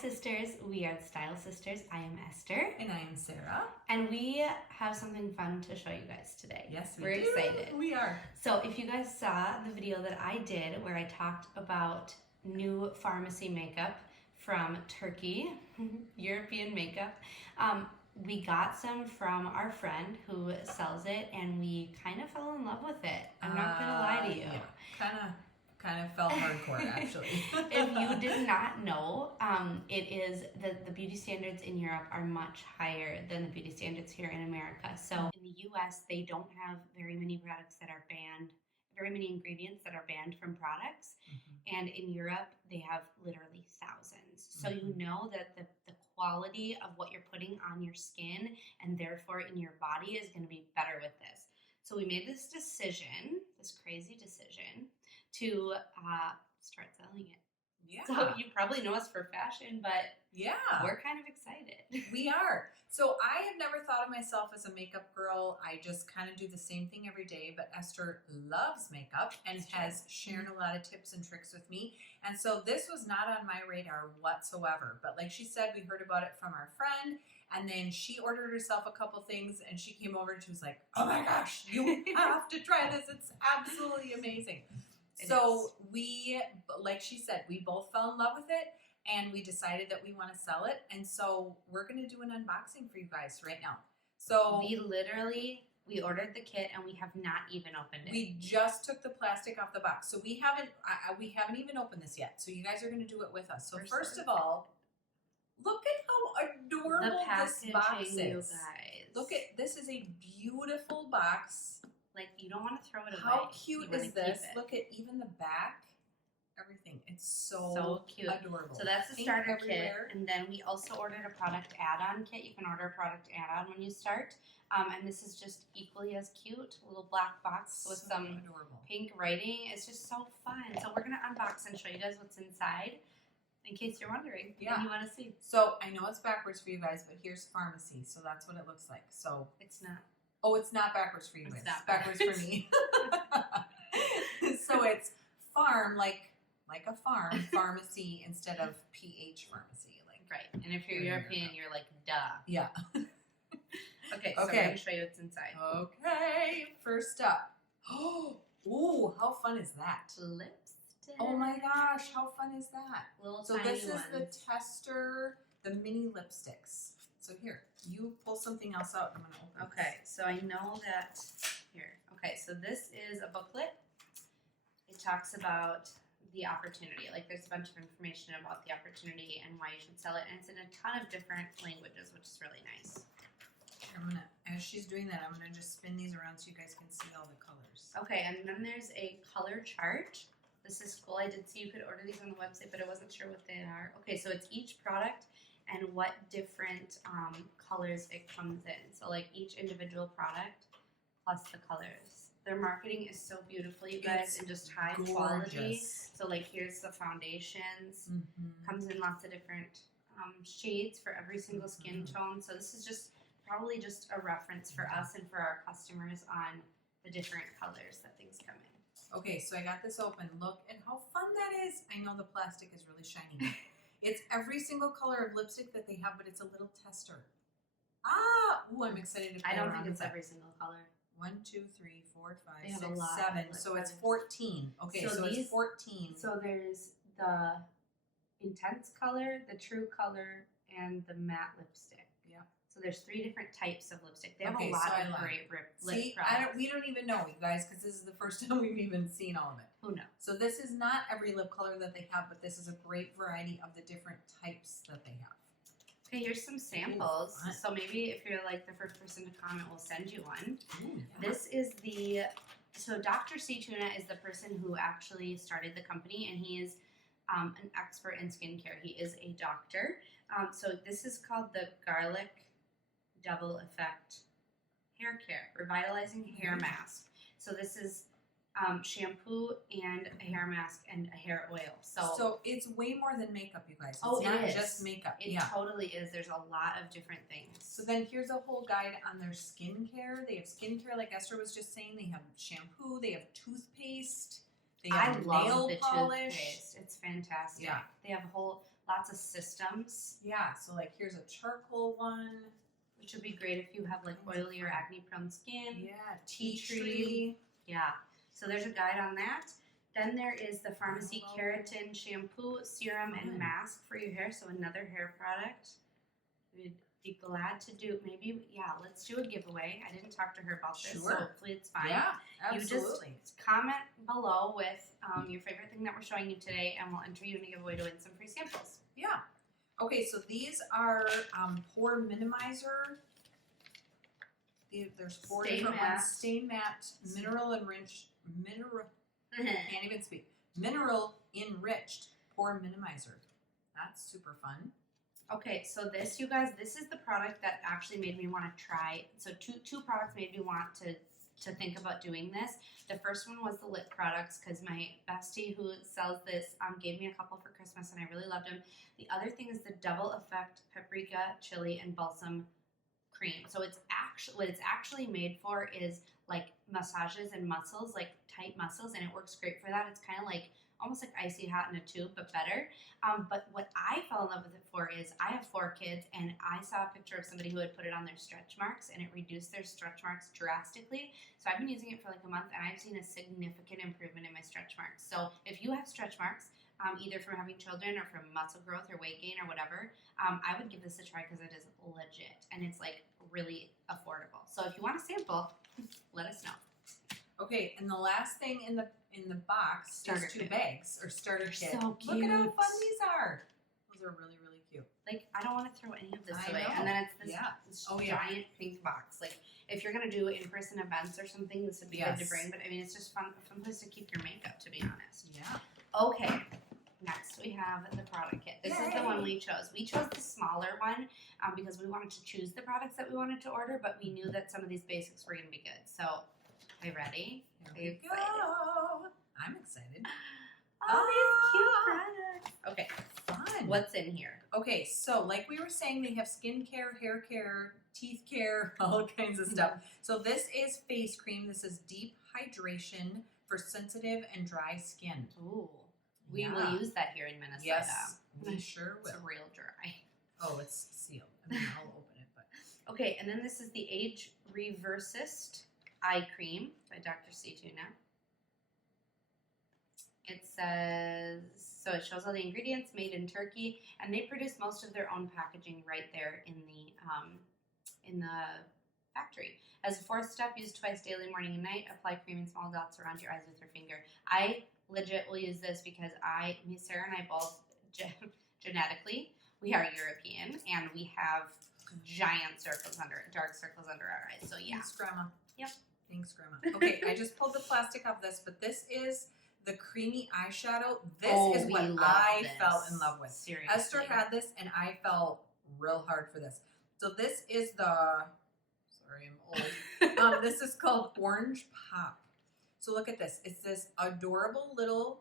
sisters, we are the Style Sisters. I am Esther. And I am Sarah. And we have something fun to show you guys today. Yes, we're excited. We are. So if you guys saw the video that I did where I talked about new Farmasi makeup from Turkey, European makeup, we got some from our friend who sells it and we kind of fell in love with it. I'm not going to lie to you. Yeah, kind of felt hardcore actually. If you did not know, it is the beauty standards in Europe are much higher than the beauty standards here in America. So in the US, they don't have very many products that are banned, very many ingredients that are banned from products. And in Europe, they have literally thousands. So you know that the quality of what you're putting on your skin and therefore in your body is going to be better with this. So we made this decision, this crazy decision, to start selling it. Yeah. So you probably know us for fashion, but yeah, we're kind of excited. We are. So I have never thought of myself as a makeup girl. I just kind of do the same thing every day, but Esther loves makeup and has shared a lot of tips and tricks with me. And so this was not on my radar whatsoever. But like she said, we heard about it from our friend. And then she ordered herself a couple things and she came over and she was like, oh my gosh, you have to try this. It's absolutely amazing. So we, like she said, we both fell in love with it and we decided that we want to sell it. And so we're going to do an unboxing for you guys right now. So we ordered the kit and we have not even opened it. We just took the plastic off the box. So we haven't even opened this yet. So you guys are going to do it with us. So first of all, look at how adorable this box is. You guys. Look at, this is a beautiful box. Like, you don't want to throw it away. How cute is this? Look at even the back. Everything. It's so cute. Adorable. So that's the starter kit. And then we also ordered a product add-on kit. You can order a product add-on when you start. And this is just equally as cute. A little black box with some pink writing. It's just so fun. So we're going to unbox and show you guys what's inside. In case you're wondering, and you want to see. So I know it's backwards for you guys, but here's Farmasi. So that's what it looks like. So it's not. Oh, it's not backwards for you guys. It's backwards for me. So it's farm, like a farm, pharmacy instead of PH pharmacy. Like right. And if you're European, you're like, duh. Yeah. Okay, so we're going to show you what's inside. Okay, first up. Oh, ooh, how fun is that? Lipstick. Oh my gosh, how fun is that? Little so tiny this is ones. the tester, the mini lipsticks. So here, you pull something else out. I'm going to open Okay, so I know that, here. Okay, so this is a booklet. It talks about the opportunity. Like there's a bunch of information about the opportunity and why you should sell it. And it's in a ton of different languages, which is really nice. I'm going to, as she's doing that, I'm going to just spin these around so you guys can see all the colors. Okay, and then there's a color chart. This is cool. I did see you could order these on the website, but I wasn't sure what they are. Okay, so it's each product and what different colors it comes in. So like each individual product plus the colors. Their marketing is so beautiful, you guys, and just high quality. So like here's the foundations. Comes in lots of different shades for every single skin tone. So this is just probably just a reference for us and for our customers on the different colors that things come in. Okay, so I got this open. Look at how fun that is. I know the plastic is really shiny. It's every single color of lipstick that they have, but it's a little tester. Ooh, I'm excited to play I don't around think it's with every single color. 1, 2, 3, 4, 5, They have 6, a lot 7. of So it's colors. 14. Okay, so it's 14. So there's the intense color, the true color, and the matte lipstick. Yeah. So there's 3 different types of lipstick. They have Okay, a lot so of great lip See, products. we don't even know, you guys, because this is the first time we've even seen all of it. Who knows? So this is not every lip color that they have, but this is a great variety of the different types that they have. Okay, here's some samples. Ooh, so maybe if you're like the first person to comment, we'll send you one. Ooh, yeah. This is so Dr. C. Tuna is the person who actually started the company, and he is an expert in skincare. He is a doctor. So this is called the Garlic Double Effect Hair Care, Revitalizing Hair Mask. So this is shampoo and a hair mask and a hair oil. So it's way more than makeup, you guys. It's not just makeup. It totally is. There's a lot of different things. So then here's a whole guide on their skincare. They have skincare, like Esther was just saying. They have shampoo. They have toothpaste. They have I love nail the polish. toothpaste. It's fantastic. Yeah. They have a whole lots of systems, Yeah, so like here's a charcoal one. which would be great if you have like oily or acne prone skin. Yeah, tea tea tree. tree. Yeah. So there's a guide on that. Then there is the Farmasi Keratin Shampoo, Serum, and Mask for your hair. So another hair product. We'd be glad to do, maybe, let's do a giveaway. I didn't talk to her about this, so Sure. hopefully it's fine. Yeah, You absolutely. just comment below with your favorite thing that we're showing you today, and we'll enter you in a giveaway to win some free samples. Yeah. Okay, so these are pore minimizer. There's four Stay different matte. ones. Stay matte, can't even speak. Mineral enriched pore minimizer. That's super fun. Okay, so this, you guys, this is the product that actually made me want to try. So two products made me want to think about doing this. The first one was the lip products because my bestie who sells this gave me a couple for Christmas and I really loved them. The other thing is the Double Effect Paprika, Chili, and Balsam Cream. So it's actually, what it's actually made for is like massages and muscles, like tight muscles, and it works great for that. It's kind of like almost like icy hot in a tube, but better. But what I fell in love with it for is I have 4 kids, and I saw a picture of somebody who had put it on their stretch marks, and it reduced their stretch marks drastically. So I've been using it for like a month, and I've seen a significant improvement in my stretch marks. So if you have stretch marks, either from having children or from muscle growth or weight gain or whatever, I would give this a try because it is legit, and it's like really affordable. So if you want a sample, let us know. Okay, and the last thing in the box Starter is 2 kit. bags or starter kit. So Look at how cute. fun these are. Those are really, really cute. Like, I don't want to throw any of this I away. know. And then it's this, Yeah. this Oh, yeah. giant pink box. Like, if you're going to do in-person events or something, this would be good to bring. But, I mean, it's just a fun place to keep your makeup, to be honest. Yeah. Okay. Next, we have the product kit. This is the one we chose. We chose the smaller one because we wanted to choose the products that we wanted to order, but we knew that some of these basics were going to be good. So, are you ready? Here we go. I'm excited. Oh, these cute products. Okay. Fun. What's in here? Okay, so like we were saying, they have skincare, hair care, teeth care, all kinds of stuff. So this is face cream. This is deep hydration for sensitive and dry skin. Ooh. We Yeah. will use that here in Minnesota. Yes, we sure It's will. real dry. Oh, it's sealed. I mean, I'll open it, but Okay, and then this is the Age Reversist Eye Cream by Dr. Tuna. It says, so it shows all the ingredients made in Turkey, and they produce most of their own packaging right there in the factory. As a 4th step, use twice daily, morning and night. Apply cream in small dots around your eyes with your finger. I legit will use this because Sarah and I both genetically, we are European, and we have giant dark circles under our eyes. So yeah. Thanks, Grandma. Yep. Thanks, Grandma. Okay, I just pulled the plastic off this, but this is the creamy eyeshadow. This is what I fell in love with. Seriously. Esther had this, and I fell real hard for this. So this is the, sorry, I'm old. This is called Orange Pop. So look at this. It's this adorable little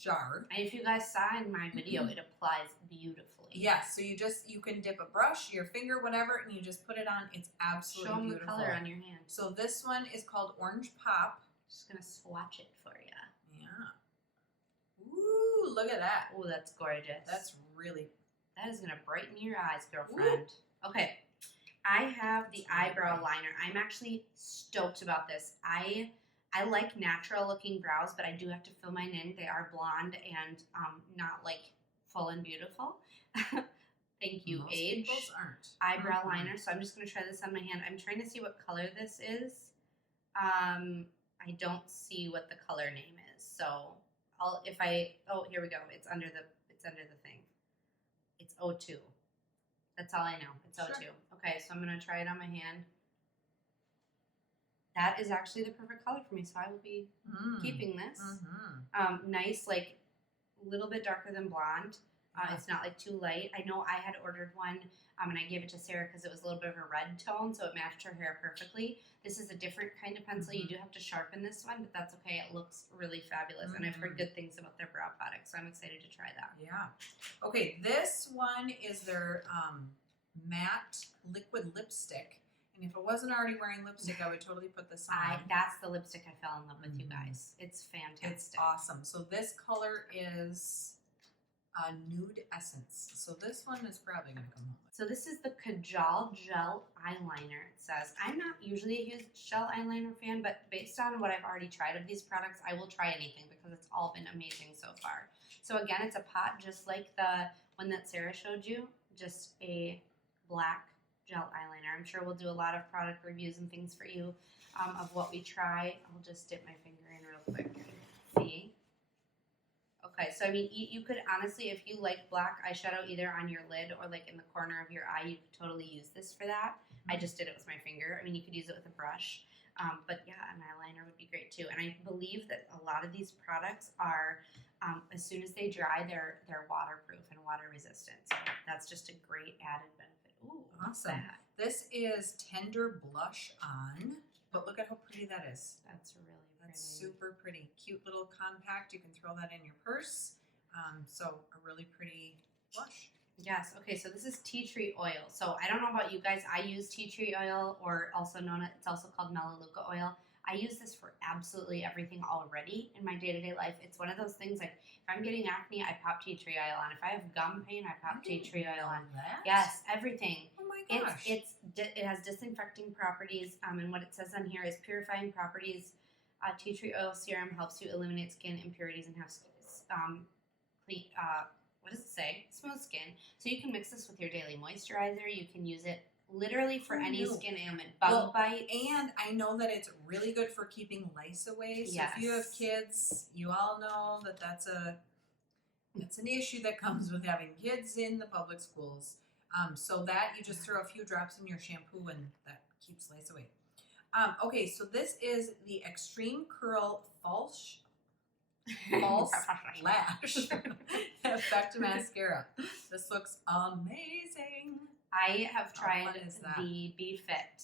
jar. And if you guys saw in my video, it applies beautifully. Yes, so you can dip a brush, your finger, whatever, and you just put it on. It's absolutely Show them beautiful. the color on your hand. So this one is called Orange Pop. Just gonna swatch it for you. Yeah. Ooh, look at that. Oh, that's gorgeous. That's really. That is gonna brighten your eyes, girlfriend. Okay, I have the eyebrow liner. I'm actually stoked about this. I like natural looking brows, but I do have to fill mine in. They are blonde and not like full and beautiful. Thank you, Most Age. people's aren't. Eyebrow Mhm. liner. So I'm just gonna try this on my hand. I'm trying to see what color this is. I don't see what the color name is. So oh, here we go. It's under the thing. It's O2. That's all I know. It's O2. Sure. Okay, so I'm gonna try it on my hand. That is actually the perfect color for me, so I will be keeping this. Nice, like a little bit darker than blonde. It's not like too light. I know I had ordered one, and I gave it to Sarah because it was a little bit of a red tone, so it matched her hair perfectly. This is a different kind of pencil. You do have to sharpen this one, but that's okay. It looks really fabulous, and I've heard good things about their brow products, so I'm excited to try that. Yeah. Okay, this one is their matte liquid lipstick. And if I wasn't already wearing lipstick, I would totally put this on. That's the lipstick I fell in love with, you guys. It's fantastic. It's awesome. So this color is Nude Essence. So this one is probably going to come home. So this is the Kajal Gel Eyeliner, it says. I'm not usually a huge gel eyeliner fan, but based on what I've already tried of these products, I will try anything because it's all been amazing so far. So again, it's a pot just like the one that Sarah showed you, just a black gel eyeliner. I'm sure we'll do a lot of product reviews and things for you of what we try. I'll just dip my finger in real quick and see. Okay, so I mean, you could honestly, if you like black eyeshadow either on your lid or like in the corner of your eye, you could totally use this for that. I just did it with my finger. I mean, you could use it with a brush, but yeah, an eyeliner would be great too. And I believe that a lot of these products are, as soon as they dry, they're waterproof and water resistant. So that's just a great added benefit. Ooh, awesome. This is Tender Blush On, but look at how pretty that is. That's really That's super pretty. Cute little compact. You can throw that in your purse. So a really pretty blush. Yes. Okay. So this is tea tree oil. So I don't know about you guys. I use tea tree oil, or also it's also called Melaleuca oil. I use this for absolutely everything already in my day-to-day life. It's one of those things like if I'm getting acne, I pop tea tree oil on. If I have gum pain, I pop tea tree oil on. That? Yes, everything. Oh my gosh. It has disinfecting properties, and what it says on here is purifying properties. Tea tree oil serum helps you eliminate skin impurities and have clean. What does it say? Smooth skin. So you can mix this with your daily moisturizer. You can use it literally for any skin ailment, bug bites. And I know that it's really good for keeping lice away. So if you have kids, you all know that that's an issue that comes with having kids in the public schools. So that you just throw a few drops in your shampoo and that keeps lice away. Okay, so this is the Extreme Curl False Lash Effect Mascara. This looks amazing. I have tried that? the B-Fit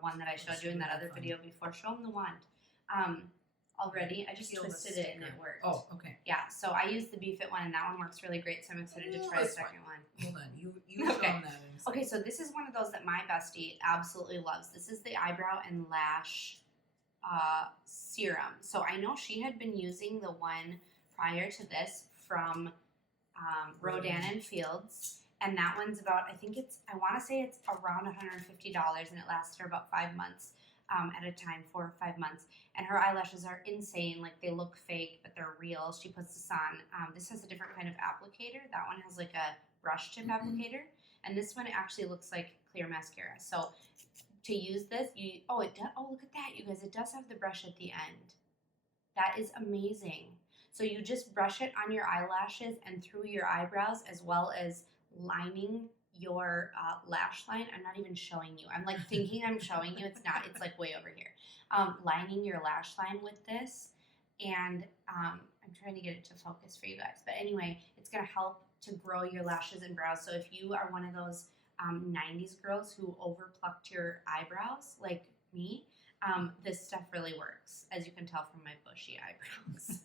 one that I showed you in that other video before. Show them the wand. Already, I just twisted it and it worked. Oh, okay. Yeah, so I used the B-Fit one and that one works really great, so I'm excited to try the second one. Hold on, you show them that. Okay, so this is one of those that my bestie absolutely loves. This is the Eyebrow and Lash serum. So I know she had been using the one prior to this from Rodan and Fields. And that one's about, I want to say it's around $150 and it lasts her about 5 months at a time, 4 or 5 months. And her eyelashes are insane. Like they look fake, but they're real. She puts this on. This has a different kind of applicator. That one has like a brush tip applicator. And this one actually looks like clear mascara. So to use this, look at that, you guys. It does have the brush at the end. That is amazing. So you just brush it on your eyelashes and through your eyebrows as well as lining your lash line. I'm not even showing you. I'm like thinking I'm showing you. It's not. It's like way over here. Lining your lash line with this. And I'm trying to get it to focus for you guys. But anyway, it's going to help to grow your lashes and brows. So if you are one of those 90s girls who overplucked your eyebrows like me, this stuff really works, as you can tell from my bushy eyebrows.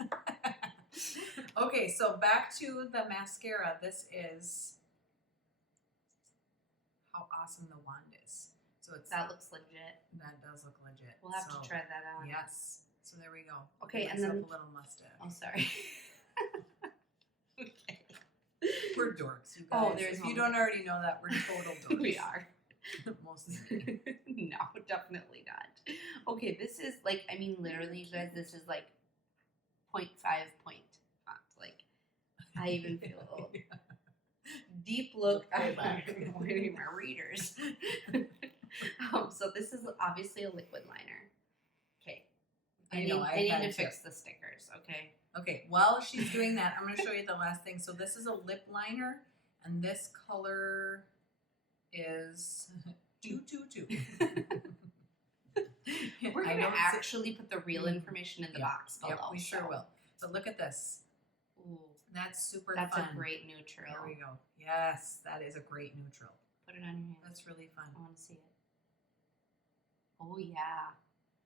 Okay, so back to the mascara. This is how awesome the wand is. So that looks legit. That does look legit. We'll have to try that out. Yes. So there we go. Okay, and then a little mustache. Oh, sorry. Okay. We're dorks, you guys. If you don't already know that, we're total dorks. We are. Mostly. No, definitely not. Okay, this is like, I mean, literally, you guys, this is like 0.5 point font. Like, I even feel deep look. I'm pointing my readers. So this is obviously a liquid liner. Okay. I need to fix the stickers, okay? Okay, while she's doing that, I'm going to show you the last thing. So this is a lip liner, and this color is 222. We're going to actually put the real information in the box below. Yep, we sure will. So look at this. Ooh, that's super fun. That's a great neutral. There we go. Yes, that is a great neutral. Put it on your hand. That's really fun. I want to see it. Oh, yeah.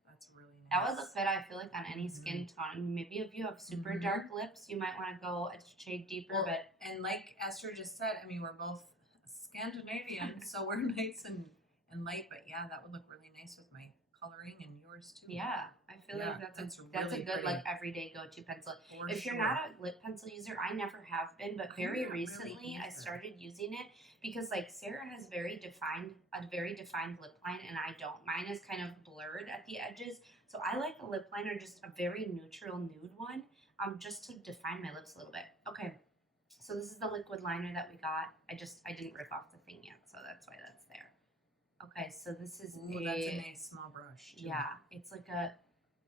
That's really nice. That would look good, I feel like, on any skin tone. Maybe if you have super dark lips, you might want to go a shade deeper. And like Esther just said, I mean, we're both Scandinavian, so we're nice and light. But yeah, that would look really nice with my coloring and yours too. Yeah, I feel Yeah, like that's really a good pretty. like everyday go-to pencil. For If you're sure. not a lip pencil user, I never have been, but I'm very not really recently I either. started using it because like Sarah has a very defined lip line, and I don't. Mine is kind of blurred at the edges, so I like a lip liner, just a very neutral nude one, just to define my lips a little bit. Okay, so this is the liquid liner that we got. I didn't rip off the thing yet, so that's why that's there. Okay, so this is Ooh, that's a nice small brush too. yeah, it's like a,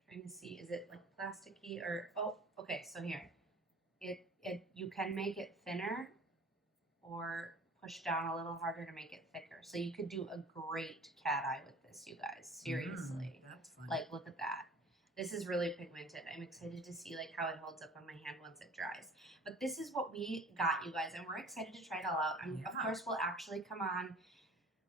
trying to see, is it like plasticky or, oh, okay, so here. You can make it thinner or push down a little harder to make it thicker. So you could do a great cat eye with this, you guys. Seriously. That's fun. Like, look at that. This is really pigmented. I'm excited to see like how it holds up on my hand once it dries. But this is what we got, you guys, and we're excited to try it all out. And of Yeah. course, we'll actually come on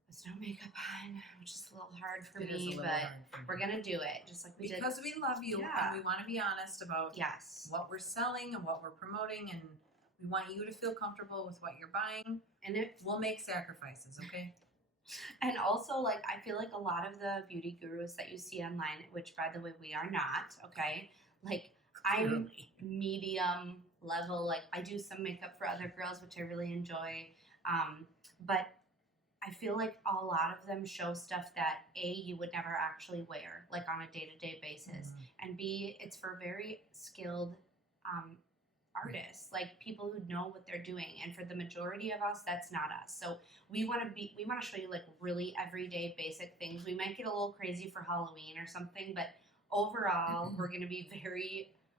with no makeup on, which is a little hard for It is a me, little but hard for me. we're gonna do it just like we did. Because we love you Yeah. and we want to be honest about Yes. what we're selling and what we're promoting, and we want you to feel comfortable with what you're buying. And it We'll make sacrifices, okay? and also like I feel like a lot of the beauty gurus that you see online, which by the way we are not, okay? Like I'm Clearly. medium level. Like I do some makeup for other girls, which I really enjoy. But I feel like a lot of them show stuff that A, you would never actually wear, like on a day-to-day basis, and B, it's for very skilled artists, like people who know what they're doing. And for the majority of us, that's not us. So we want to show you like really everyday basic things. We might get a little crazy for Halloween or something, but overall, we're going to be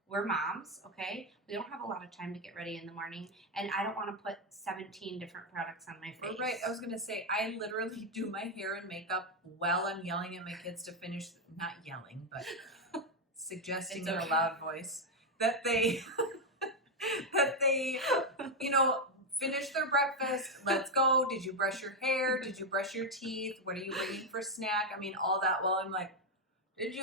we're moms, okay? We don't have a lot of time to get ready in the morning, and I don't want to put 17 different products on my face. Right, I was going to say, I literally do my hair and makeup while I'm yelling at my kids to finish, not yelling, but suggesting in a loud voice that they, finish their breakfast. Let's go. Did you brush your hair? Did you brush your teeth? What are you bringing for snack? I mean, all that while I'm like,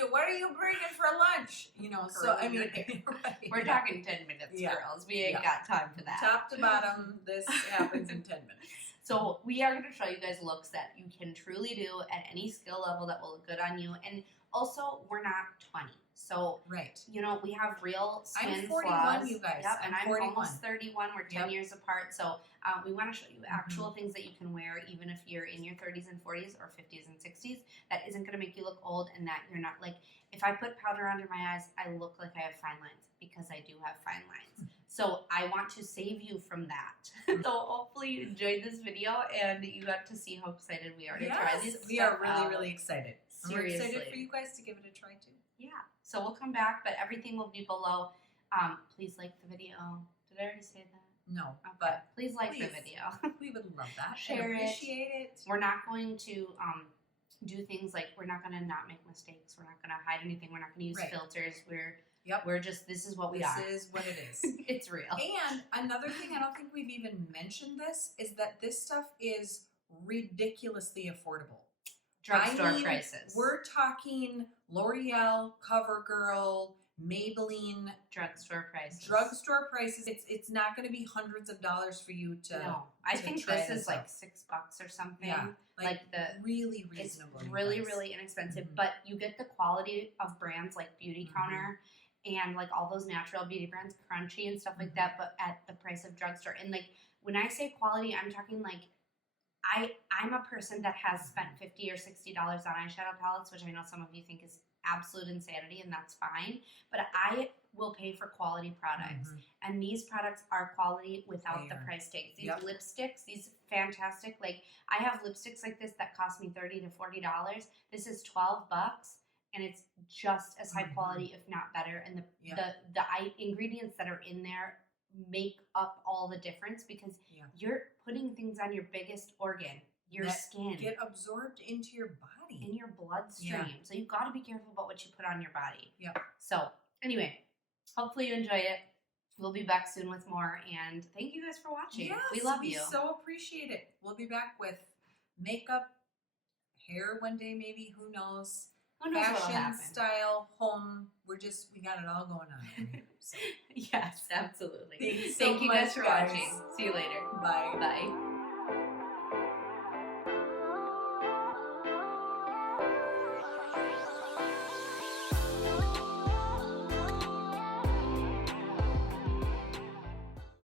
what are you bringing for lunch? So I mean, right, we're talking 10 minutes, girls. We ain't got time for that. Top to bottom, this happens in 10 minutes. So we are going to show you guys looks that you can truly do at any skill level that will look good on you. And also, we're not 20. So, right. We have real skin I'm 41, flaws. you guys. Yep, and I'm 41. almost 31. We're 10 years apart. So we want to show you actual things that you can wear even if you're in your 30s and 40s or 50s and 60s. That isn't going to make you look old, and that you're not like, if I put powder under my eyes, I look like I have fine lines because I do have fine lines. So I want to save you from that. So hopefully you enjoyed this video and you got to see how excited we are to try these. We are really, really excited. Seriously. We're excited for you guys to give it a try too. Yeah. So we'll come back, but everything will be below. Please like the video. Did I already say that? No, Okay. but please like the video. We would love that. Share and appreciate it. We're not going to do things like, we're not going to not make mistakes. We're not going to hide anything. We're not going to use filters. We're just, this is what we are. This is what it is. It's real. And another thing, I don't think we've even mentioned this, is that this stuff is ridiculously affordable. Drugstore prices. We're talking L'Oreal, CoverGirl, Maybelline. Drugstore prices. Drugstore prices. It's not going to be hundreds of dollars for you to. No, I think this is like $6 or something. Yeah, like the really reasonable. It's really, really inexpensive, but you get the quality of brands like Beauty Counter and like all those natural beauty brands, Crunchy and stuff like that, but at the price of drugstore. And like when I say quality, I'm talking like I'm a person that has spent $50 or $60 on eyeshadow palettes, which I know some of you think is absolute insanity, and that's fine. But I will pay for quality products, and these products are quality without the price tag. These lipsticks, these fantastic, like I have lipsticks like this that cost me $30 to $40. This is $12, and it's just as high quality, if not better. And the ingredients that are in there make up all the difference because you're putting things on your biggest organ, your skin, get absorbed into your body, in your bloodstream. So you've got to be careful about what you put on your body. Yep. So anyway, hopefully you enjoyed it. We'll be back soon with more, and thank you guys for watching. Yes, we love you. We so appreciate it. We'll be back with makeup, hair one day, maybe. Who knows? Who knows what'll Fashion, happen. style, home. We got it all going on over here. So. Yes, absolutely. Thanks Thank so you guys much, for guys. watching. See you later. Bye. Bye.